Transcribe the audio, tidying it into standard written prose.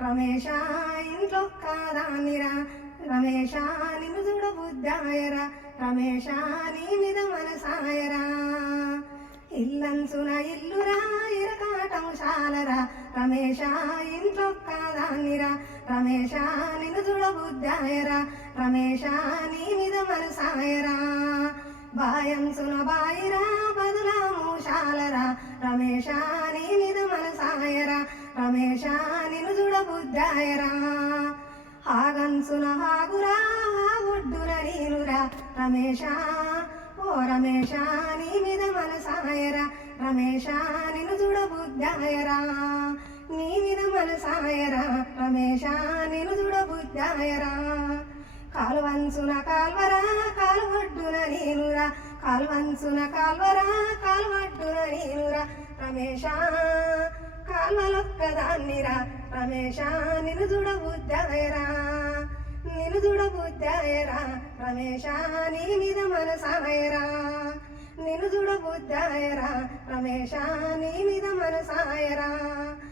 రమేశ ఇంట్లో కాదానిరా రమేశ నిన్ను చూడ బుద్ధాయరా రమేశ నీ మీద మనసాయరా ఇల్లంచున ఇల్లురా ఇరకాటం శాలరా రమేశ ఇంట్లో కాదానిరా రమేశ నిన్ను చూడ బుద్ధాయరా రమేశ నీ మీద మనసాయరా బాయంచున బాయిరా బదులాము శాలరా రమేశ నీ మీద మనసాయరా రమేశ నిన్ను చూడ బుద్ధాయరా ఆగంచున ఆగురా ఒడ్డున నీనురా రమేశ ఓ రమేశ నీ మీద మనసాయరా రమేశ నిన్ను చూడ బుద్ధాయరా నీ మీద మనసాయరా రమేశ నిన్ను చూడ బుద్ధాయరా కాలువంచున కాల్వరా కాలువడ్డున నీనురా కాలువంచున కాల్వరా కాలువడ్డున నీనురా రమేశ కాల్వలొక్కదాన్నిరా రమేశ నిన్ను చూడ బుద్ధాయరా నిన్ను చూడ బుద్ధాయరా రమేశ నీ మీద మనసాయరా నిన్ను చూడ బుద్ధాయరా రమేశ నీ మీద మనసాయరా